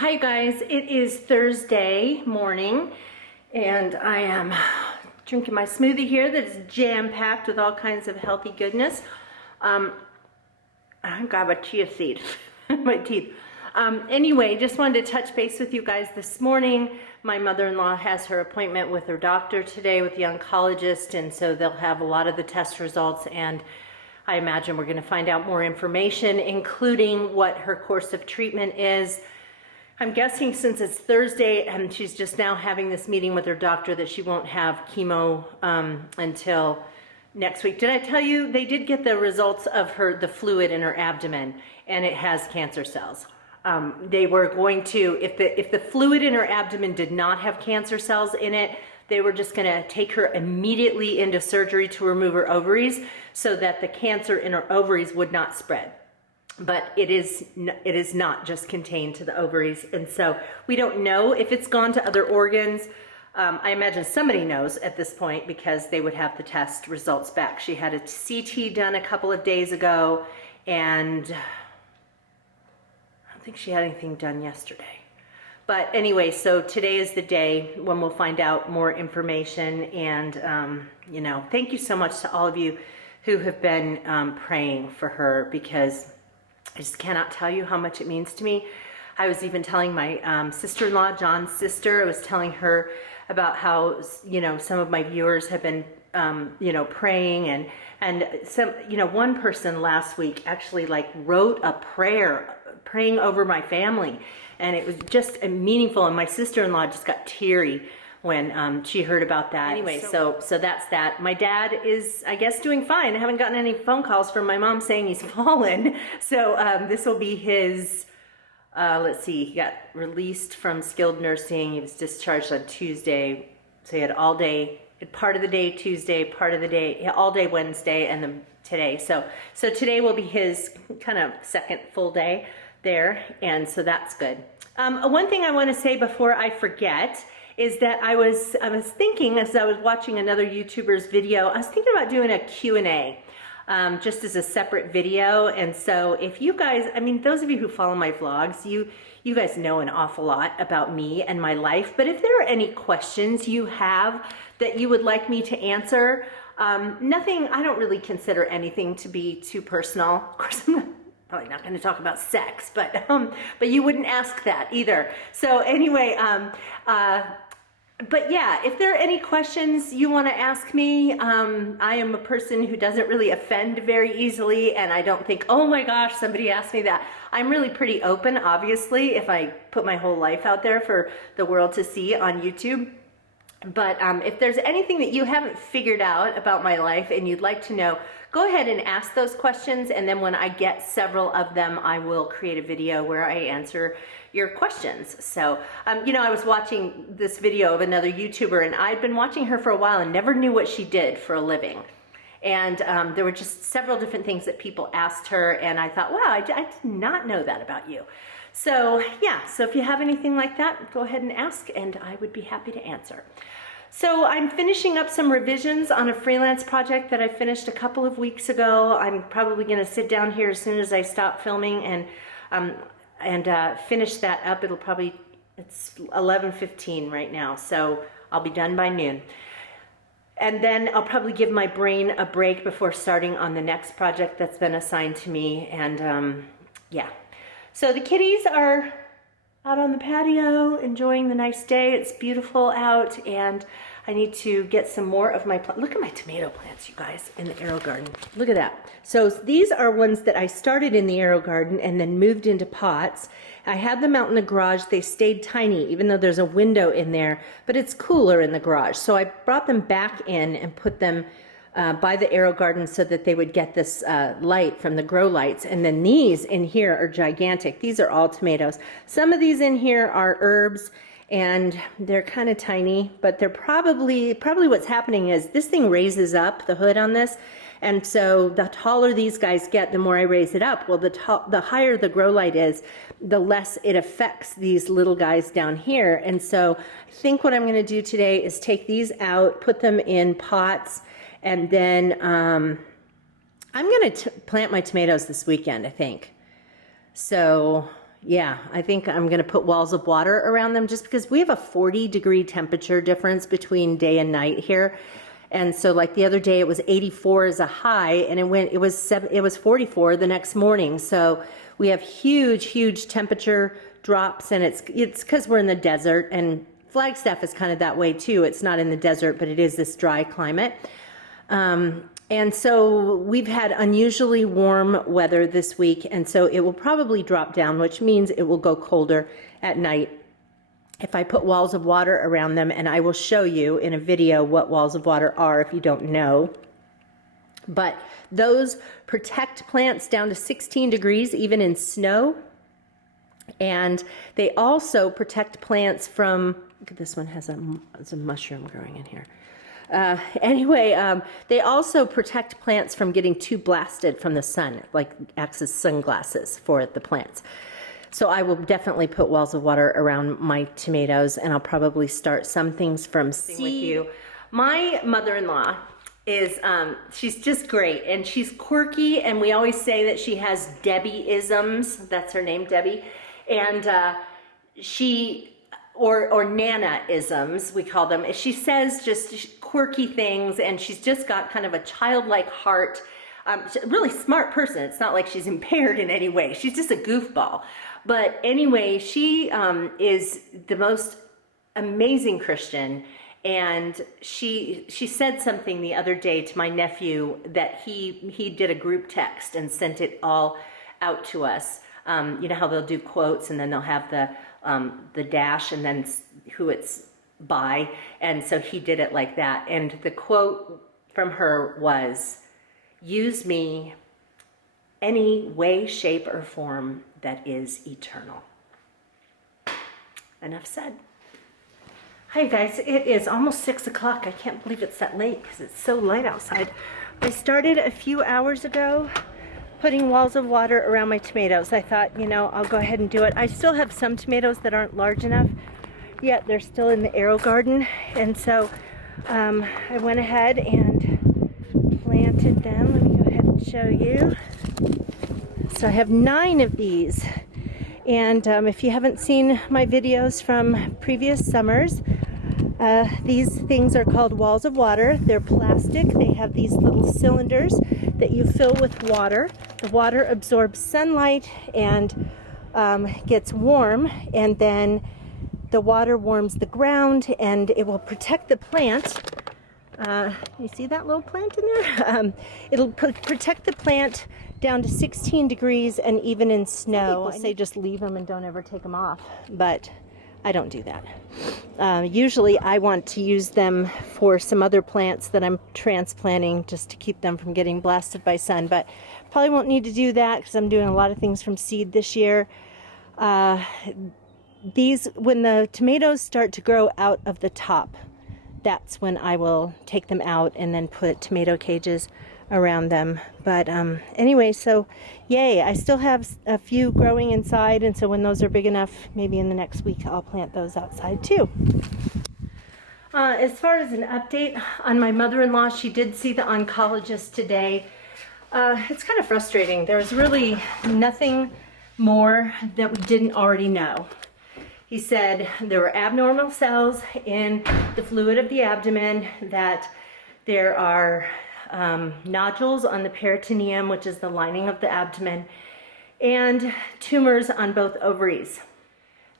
Hi guys, it is Thursday morning and I am drinking my smoothie here that is jam-packed with all kinds of healthy goodness. I got a chia seed in my teeth. Anyway, just wanted to touch base with you guys this morning. My mother-in-law has her appointment with her doctor today with the oncologist, and so they'll have a lot of the test results, and I imagine we're going to find out more information, including what her course of treatment is. I'm guessing since it's Thursday and she's just now having this meeting with her doctor that she won't have chemo until next week. Did I tell you they did get the results of the fluid in her abdomen, and it has cancer cells. They were going to, if the fluid in her abdomen did not have cancer cells in it, they were just going to take her immediately into surgery to remove her ovaries so that the cancer in her ovaries would not spread. But it is not just contained to the ovaries, and so we don't know if it's gone to other organs. I imagine somebody knows at this point because they would have the test results back. She had a CT done a couple of days ago, and I don't think she had anything done yesterday. But anyway, so today is the day when we'll find out more information, and you know, thank you so much to all of you who have been praying for her, because I just cannot tell you how much it means to me. I was even telling my sister-in-law, John's sister, I was telling her about how, you know, some of my viewers have been, you know, praying, and some, you know, one person last week actually like wrote a prayer praying over my family, and it was just meaningful, and my sister-in-law just got teary when she heard about that. Anyway, so that's that. My dad is, I guess, doing fine. I haven't gotten any phone calls from my mom saying he's fallen. So this will be his, let's see, he got released from skilled nursing. He was discharged on Tuesday. So he had all day, part of the day Tuesday, part of the day, all day Wednesday, and then today. So today will be his kind of second full day there, and so that's good. One thing I want to say before I forget is that I was thinking, as I was watching another YouTuber's video, I was thinking about doing a Q&A just as a separate video. And so if you guys, I mean, those of you who follow my vlogs, you guys know an awful lot about me and my life. But if there are any questions you have that you would like me to answer, nothing, I don't really consider anything to be too personal. Of course, I'm probably not going to talk about sex, but you wouldn't ask that either. So anyway, but yeah, if there are any questions you want to ask me, I am a person who doesn't really offend very easily, and I don't think, oh my gosh, somebody asked me that. I'm really pretty open, obviously, if I put my whole life out there for the world to see on YouTube. But if there's anything that you haven't figured out about my life and you'd like to know, go ahead and ask those questions, and then when I get several of them, I will create a video where I answer your questions. So, you know, I was watching this video of another YouTuber, and I'd been watching her for a while and never knew what she did for a living. And there were just several different things that people asked her, and I thought, wow, I did not know that about you. So yeah, so if you have anything like that, go ahead and ask, and I would be happy to answer. So I'm finishing up some revisions on a freelance project that I finished a couple of weeks ago. I'm probably going to sit down here as soon as I stop filming and finish that up. It'll probably, it's 11:15 right now, so I'll be done by noon. And then I'll probably give my brain a break before starting on the next project that's been assigned to me, and yeah. So the kitties are out on the patio enjoying the nice day. It's beautiful out, and I need to get some more of my look at my tomato plants, you guys, in the AeroGarden. Look at that. So these are ones that I started in the AeroGarden and then moved into pots. I had them out in the garage. They stayed tiny, even though there's a window in there, but it's cooler in the garage. So I brought them back in and put them by the AeroGarden so that they would get this light from the grow lights. And then these in here are gigantic. These are all tomatoes. Some of these in here are herbs, and they're kind of tiny, but they're probably what's happening is this thing raises up the hood on this, and so the taller these guys get, the more I raise it up. Well, the higher the grow light is, the less it affects these little guys down here. And so I think what I'm going to do today is take these out, put them in pots, and then I'm going to plant my tomatoes this weekend, I think. So Yeah, I think I'm going to put walls of water around them just because we have a 40-degree temperature difference between day and night here. And so like the other day it was 84 as a high, and it was 44 the next morning. So we have huge temperature drops, and it's because we're in the desert, and Flagstaff is kind of that way too. It's not in the desert, but it is this dry climate. And so we've had unusually warm weather this week, and so it will probably drop down, which means it will go colder at night if I put walls of water around them. And I will show you in a video what walls of water are if you don't know. But those protect plants down to 16 degrees, even in snow. And they also protect plants from, look at this one, has a mushroom growing in here. They also protect plants from getting too blasted from the sun, like acts as sunglasses for the plants. So I will definitely put walls of water around my tomatoes, and I'll probably start some things from seed. With you. My mother-in-law is, she's just great, and she's quirky, and we always say that she has Debbie-isms. That's her name, Debbie. And or Nana-isms, we call them. She says just quirky things, and she's just got kind of a childlike heart. She's a really smart person. It's not like she's impaired in any way. She's just a goofball. But anyway, she is the most amazing Christian, and she said something the other day to my nephew that he did a group text and sent it all out to us. You know how they'll do quotes, and then they'll have the dash and then who it's by, and so he did it like that. And the quote from her was, "Use me any way, shape, or form that is eternal." Enough said. Hi guys, it is almost 6 o'clock. I can't believe it's that late because it's so light outside. I started a few hours ago putting walls of water around my tomatoes. I thought, you know, I'll go ahead and do it. I still have some tomatoes that aren't large enough yet. They're still in the AeroGarden, and so I went ahead and planted them. Let me go ahead and show you. So I have 9 of these, and if you haven't seen my videos from previous summers, these things are called walls of water. They're plastic. They have these little cylinders that you fill with water. The water absorbs sunlight and gets warm, and then the water warms the ground, and it will protect the plant. You see that little plant in there? It'll protect the plant down to 16 degrees, and even in snow. People say just leave them and don't ever take them off, but I don't do that. Usually I want to use them for some other plants that I'm transplanting just to keep them from getting blasted by sun, but probably won't need to do that because I'm doing a lot of things from seed this year. When the tomatoes start to grow out of the top, that's when I will take them out and then put tomato cages around them. But anyway, so yay, I still have a few growing inside, and so when those are big enough, maybe in the next week I'll plant those outside too. As far as an update on my mother-in-law, she did see the oncologist today. It's kind of frustrating. There's really nothing more that we didn't already know. He said there were abnormal cells in the fluid of the abdomen, that there are nodules on the peritoneum, which is the lining of the abdomen, and tumors on both ovaries.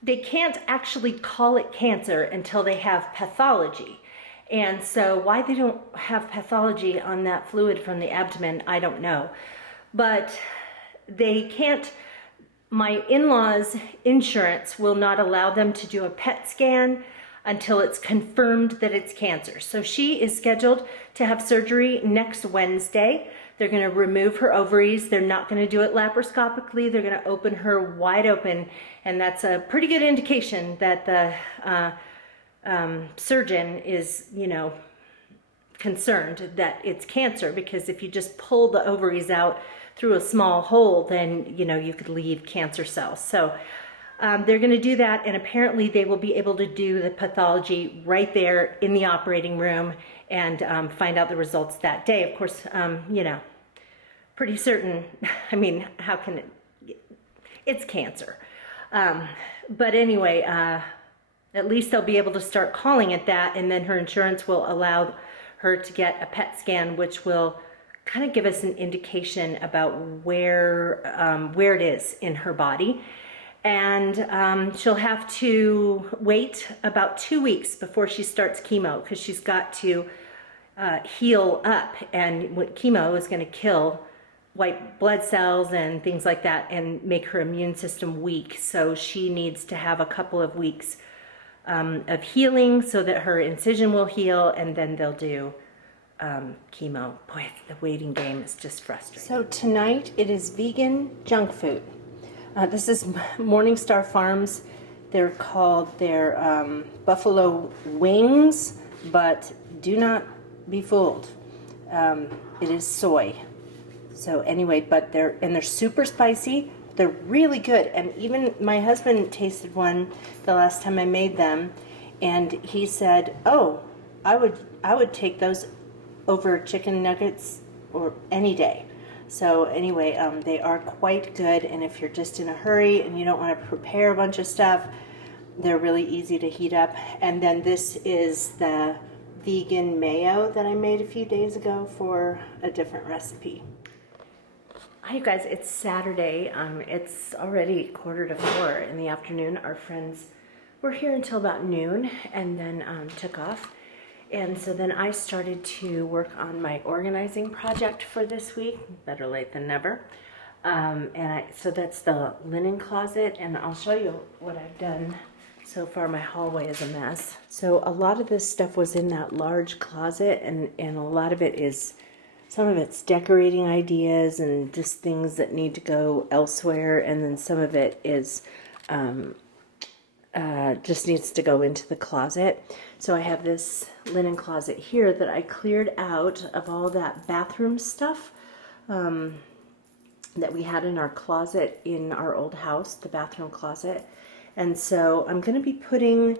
They can't actually call it cancer until they have pathology. And so why they don't have pathology on that fluid from the abdomen, I don't know. But they can't, my in-laws' insurance will not allow them to do a PET scan until it's confirmed that it's cancer. So she is scheduled to have surgery next Wednesday. They're going to remove her ovaries. They're not going to do it laparoscopically. They're going to open her wide open, and that's a pretty good indication that the surgeon is, you know, concerned that it's cancer, because if you just pull the ovaries out through a small hole, then, you know, you could leave cancer cells. So they're going to do that, and apparently they will be able to do the pathology right there in the operating room and find out the results that day. Of course, you know, pretty certain, I mean, how can it's cancer. But anyway, at least they'll be able to start calling it that, and then her insurance will allow her to get a PET scan, which will kind of give us an indication about where it is in her body. And she'll have to wait about 2 weeks before she starts chemo, because she's got to heal up, and what chemo is going to kill white blood cells and things like that and make her immune system weak. So she needs to have a couple of weeks of healing so that her incision will heal, and then they'll do chemo. Boy, the waiting game is just frustrating. So tonight it is vegan junk food. This is Morningstar Farms. They're called buffalo wings, but do not be fooled. It is soy. So anyway, but they're super spicy. They're really good, and even my husband tasted one the last time I made them, and he said, "Oh, I would take those over chicken nuggets or any day." So anyway, they are quite good, and if you're just in a hurry and you don't want to prepare a bunch of stuff, they're really easy to heat up. And then this is the vegan mayo that I made a few days ago for a different recipe. Hi you guys, it's Saturday. It's already 3:45 in the afternoon. Our friends were here until about noon and then took off. And so then I started to work on my organizing project for this week. Better late than never. So that's the linen closet, and I'll show you what I've done so far. My hallway is a mess. So a lot of this stuff was in that large closet, and a lot of it is, some of it's decorating ideas and just things that need to go elsewhere, and then some of it is just needs to go into the closet. So I have this linen closet here that I cleared out of all that bathroom stuff that we had in our closet in our old house, the bathroom closet. And so I'm going to be putting,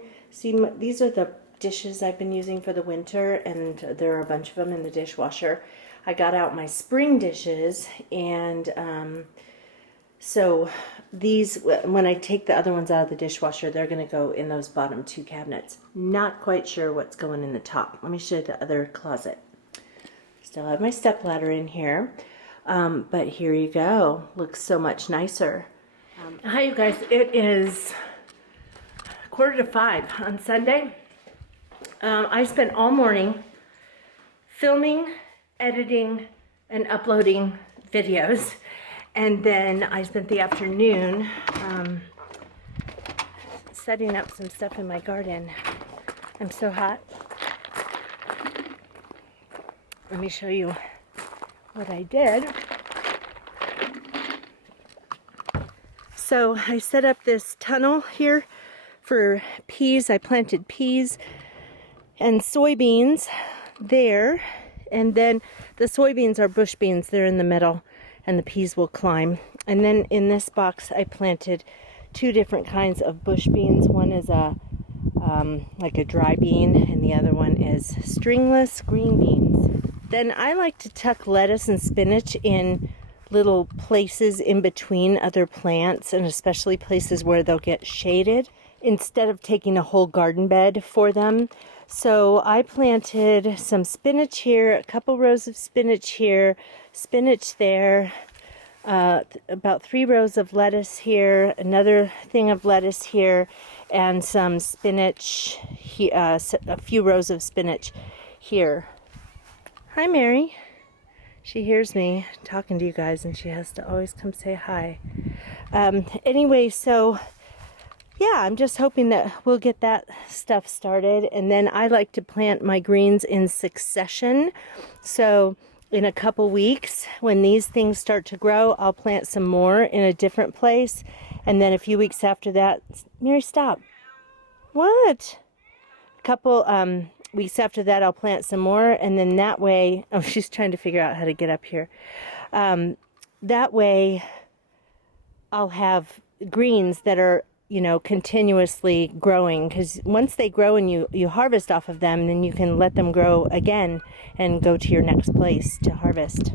these are the dishes I've been using for the winter, and there are a bunch of them in the dishwasher. I got out my spring dishes, and so these, when I take the other ones out of the dishwasher, they're going to go in those bottom two cabinets. Not quite sure what's going in the top. Let me show you the other closet. Still have my stepladder in here, but here you go. Looks so much nicer. Hi you guys, it is 4:45 on Sunday. I spent all morning filming, editing, and uploading videos. And then I spent the afternoon setting up some stuff in my garden. I'm so hot. Let me show you what I did. So I set up this tunnel here for peas. I planted peas and soybeans there. And then the soybeans are bush beans. They're in the middle, and the peas will climb. And then in this box I planted two different kinds of bush beans. One is like a dry bean, and the other one is stringless green beans. Then I like to tuck lettuce and spinach in little places in between other plants, and especially places where they'll get shaded, instead of taking a whole garden bed for them. So I planted some spinach here, a couple rows of spinach here, spinach there, about 3 rows of lettuce here, another thing of lettuce here, and some spinach, a few rows of spinach here. Hi, Mary. She hears me talking to you guys, and she has to always come say hi. Anyway, so yeah, I'm just hoping that we'll get that stuff started. And then I like to plant my greens in succession. So in a couple weeks, when these things start to grow, I'll plant some more in a different place. And then a few weeks after that, Mary, stop. What? A couple weeks after that, I'll plant some more. And then that way, oh, she's trying to figure out how to get up here. That way, I'll have greens that are, you know, continuously growing, because once they grow and you harvest off of them, then you can let them grow again and go to your next place to harvest.